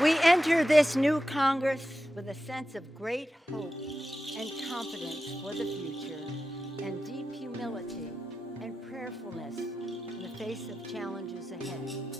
We enter this new Congress with a sense of great hope and confidence for the future, and deep humility and prayerfulness in the face of challenges ahead.